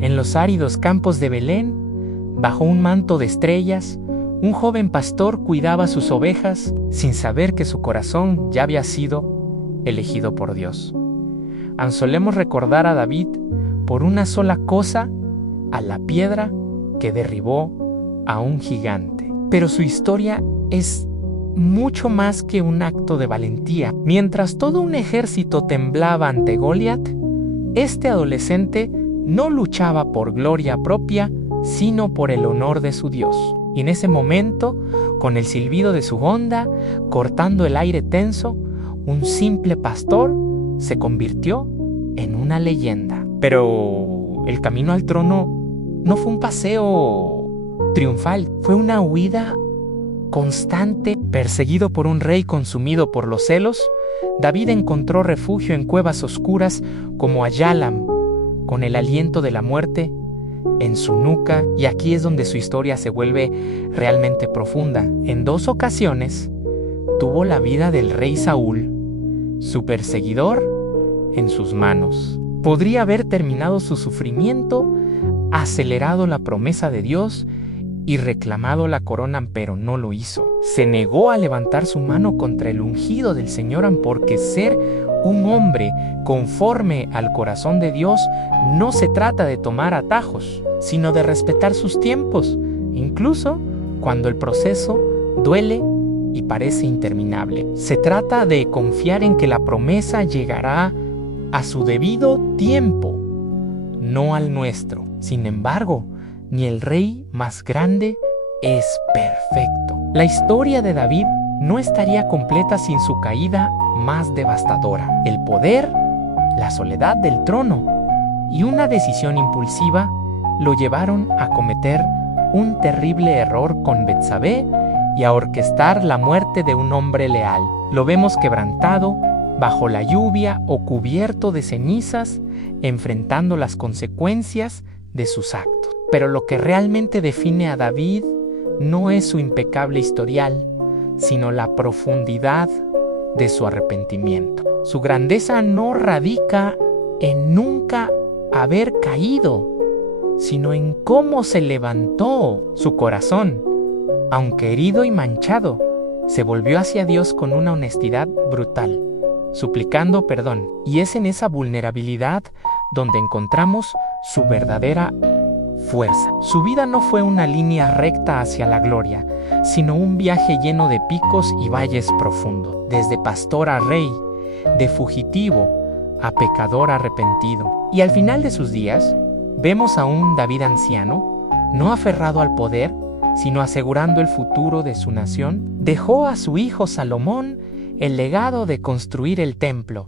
En los áridos campos de Belén, bajo un manto de estrellas, un joven pastor cuidaba sus ovejas sin saber que su corazón ya había sido elegido por Dios. Solemos recordar a David por una sola cosa, a la piedra que derribó a un gigante. Pero su historia es mucho más que un acto de valentía. Mientras todo un ejército temblaba ante Goliat, este adolescente no luchaba por gloria propia, sino por el honor de su Dios. Y en ese momento, con el silbido de su honda, cortando el aire tenso, un simple pastor se convirtió en una leyenda. Pero el camino al trono no fue un paseo triunfal, fue una huida constante. Perseguido por un rey consumido por los celos, David encontró refugio en cuevas oscuras como Ayalam, con el aliento de la muerte en su nuca, y aquí es donde su historia se vuelve realmente profunda. En 2 ocasiones tuvo la vida del rey Saúl, su perseguidor, en sus manos. Podría haber terminado su sufrimiento, acelerado la promesa de Dios y reclamado la corona, pero no lo hizo. Se negó a levantar su mano contra el ungido del Señor, porque ser un hombre conforme al corazón de Dios no se trata de tomar atajos, sino de respetar sus tiempos, incluso cuando el proceso duele y parece interminable. Se trata de confiar en que la promesa llegará a su debido tiempo, no al nuestro. Sin embargo, ni el rey más grande es perfecto. La historia de David no estaría completa sin su caída más devastadora. El poder, la soledad del trono y una decisión impulsiva lo llevaron a cometer un terrible error con Betsabé y a orquestar la muerte de un hombre leal. Lo vemos quebrantado, bajo la lluvia o cubierto de cenizas, enfrentando las consecuencias de sus actos. Pero lo que realmente define a David no es su impecable historial, sino la profundidad de su arrepentimiento. Su grandeza no radica en nunca haber caído, sino en cómo se levantó. Su corazón, aunque herido y manchado, se volvió hacia Dios con una honestidad brutal, suplicando perdón. Y es en esa vulnerabilidad donde encontramos su verdadera fuerza. Su vida no fue una línea recta hacia la gloria, sino un viaje lleno de picos y valles profundos, desde pastor a rey, de fugitivo a pecador arrepentido. Y al final de sus días, vemos a un David anciano, no aferrado al poder, sino asegurando el futuro de su nación. Dejó a su hijo Salomón el legado de construir el templo,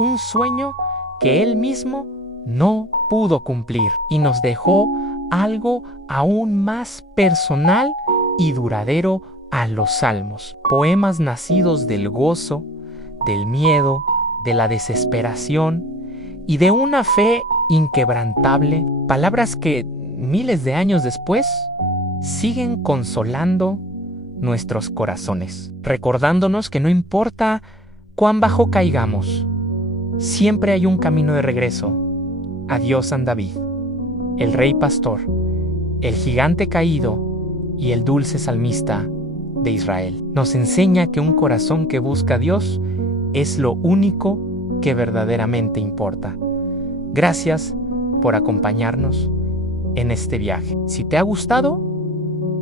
un sueño que él mismo no pudo cumplir, y nos dejó algo aún más personal y duradero a los salmos, poemas nacidos del gozo, del miedo, de la desesperación y de una fe inquebrantable, palabras que miles de años después siguen consolando nuestros corazones, recordándonos que no importa cuán bajo caigamos, siempre hay un camino de regreso. Adiós, San David, el rey pastor, el gigante caído y el dulce salmista de Israel. Nos enseña que un corazón que busca a Dios es lo único que verdaderamente importa. Gracias por acompañarnos en este viaje. Si te ha gustado,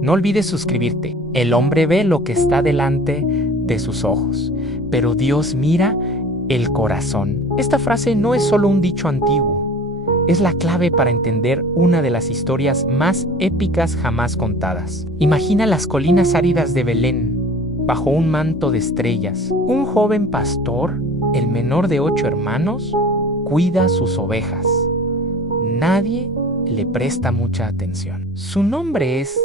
no olvides suscribirte. El hombre ve lo que está delante de sus ojos, pero Dios mira el corazón. Esta frase no es solo un dicho antiguo, es la clave para entender una de las historias más épicas jamás contadas. Imagina las colinas áridas de Belén, bajo un manto de estrellas. Un joven pastor, el menor de 8 hermanos, cuida sus ovejas. Nadie le presta mucha atención. Su nombre es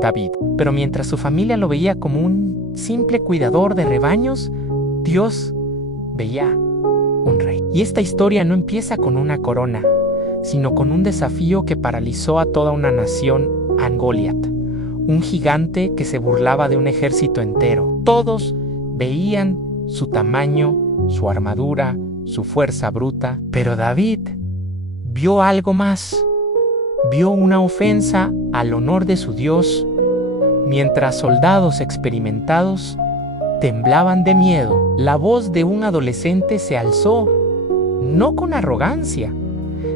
David, pero mientras su familia lo veía como un simple cuidador de rebaños, Dios veía un rey. Y esta historia no empieza con una corona, sino con un desafío que paralizó a toda una nación, a Goliat, un gigante que se burlaba de un ejército entero. Todos veían su tamaño, su armadura, su fuerza bruta, pero David vio algo más. vio una ofensa al honor de su Dios, mientras soldados experimentados temblaban de miedo. La voz de un adolescente se alzó, no con arrogancia,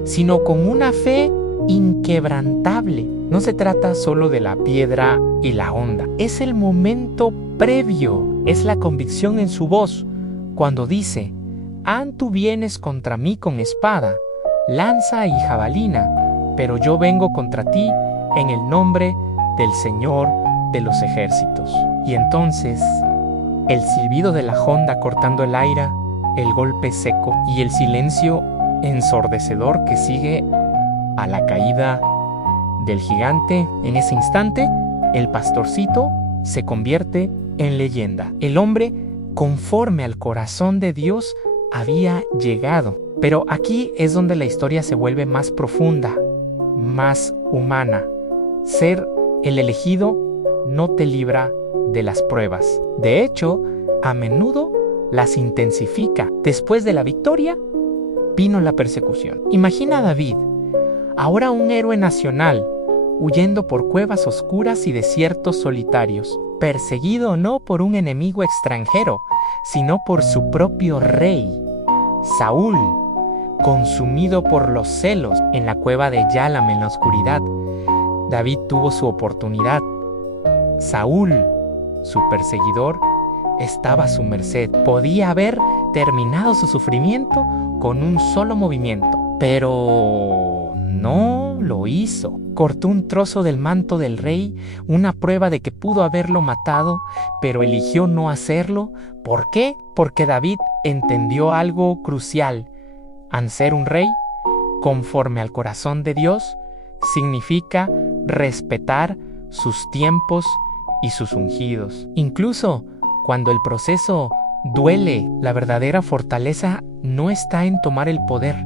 sino con una fe inquebrantable. No se trata solo de la piedra y la onda, es el momento previo, es la convicción en su voz, cuando dice: tú vienes contra mí con espada, lanza y jabalina, pero yo vengo contra ti en el nombre del Señor de los ejércitos. Y entonces, el silbido de la honda cortando el aire, el golpe seco y el silencio ensordecedor que sigue a la caída del gigante. En ese instante, el pastorcito se convierte en leyenda. El hombre, conforme al corazón de Dios, había llegado. Pero aquí es donde la historia se vuelve más profunda, más humana. Ser el elegido no te libra de las pruebas. De hecho, a menudo las intensifica. Después de la victoria, vino la persecución. Imagina a David, ahora un héroe nacional, huyendo por cuevas oscuras y desiertos solitarios, perseguido no por un enemigo extranjero, sino por su propio rey, Saúl, consumido por los celos en la cueva de Yalam en la oscuridad. David tuvo su oportunidad. Saúl, su perseguidor, estaba a su merced. Podía haber terminado su sufrimiento con un solo movimiento, pero no lo hizo. Cortó un trozo del manto del rey, una prueba de que pudo haberlo matado, pero eligió no hacerlo. ¿Por qué? Porque David entendió algo crucial. Al ser un rey, conforme al corazón de Dios, significa respetar sus tiempos y sus ungidos. Incluso cuando el proceso duele, la verdadera fortaleza no está en tomar el poder,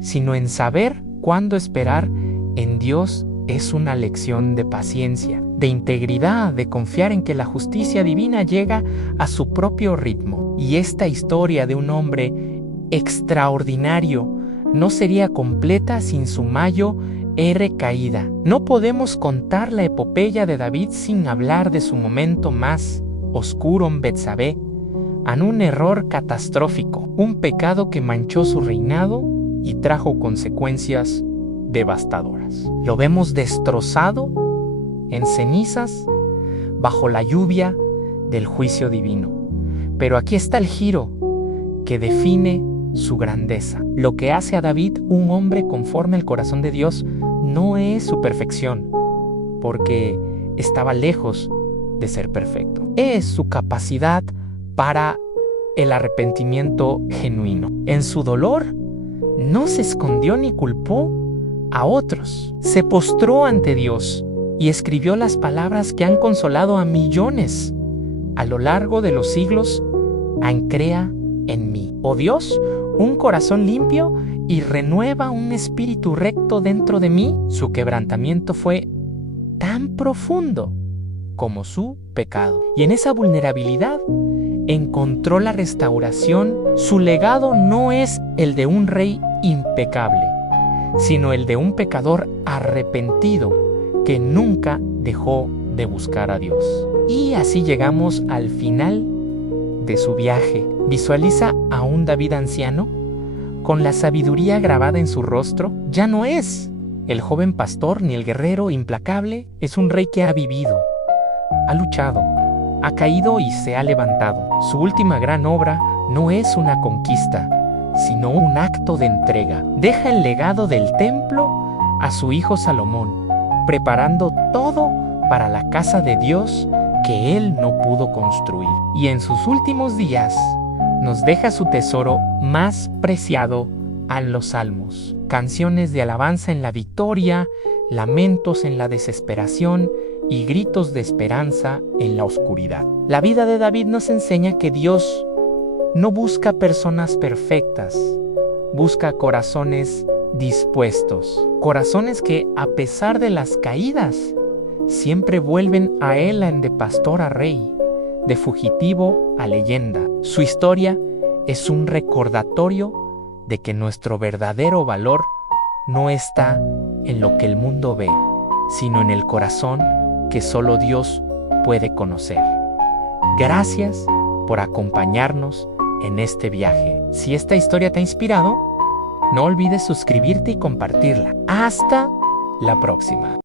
sino en saber cuándo esperar en Dios. Es una lección de paciencia, de integridad, de confiar en que la justicia divina llega a su propio ritmo. Y esta historia de un hombre extraordinario no sería completa sin su mayo caída. No podemos contar la epopeya de David sin hablar de su momento más oscuro en Betsabé, en un error catastrófico, un pecado que manchó su reinado y trajo consecuencias devastadoras. Lo vemos destrozado, en cenizas, bajo la lluvia del juicio divino. Pero aquí está el giro que define su grandeza. Lo que hace a David un hombre conforme al corazón de Dios no es su perfección, porque estaba lejos de ser perfecto. Es su capacidad para el arrepentimiento genuino. En su dolor, no se escondió ni culpó a otros. Se postró ante Dios y escribió las palabras que han consolado a millones a lo largo de los siglos. Crea en mí, oh Dios, un corazón limpio y renueva un espíritu recto dentro de mí. Su quebrantamiento fue tan profundo como su pecado. Y en esa vulnerabilidad encontró la restauración. Su legado no es el de un rey impecable, sino el de un pecador arrepentido que nunca dejó de buscar a Dios. Y así llegamos al final de su viaje. Visualiza a un David anciano con la sabiduría grabada en su rostro. Ya no es el joven pastor ni el guerrero implacable, es un rey que ha vivido, ha luchado, ha caído y se ha levantado. Su última gran obra no es una conquista, sino un acto de entrega. Deja el legado del templo a su hijo Salomón, preparando todo para la casa de Dios que él no pudo construir. Y en sus últimos días nos deja su tesoro más preciado en los salmos, canciones de alabanza en la victoria, lamentos en la desesperación y gritos de esperanza en la oscuridad. La vida de David nos enseña que Dios no busca personas perfectas, busca corazones dispuestos, corazones que a pesar de las caídas siempre vuelven a él de pastor a rey, de fugitivo a leyenda. Su historia es un recordatorio de que nuestro verdadero valor no está en lo que el mundo ve, sino en el corazón que solo Dios puede conocer. Gracias por acompañarnos en este viaje. Si esta historia te ha inspirado, no olvides suscribirte y compartirla. Hasta la próxima.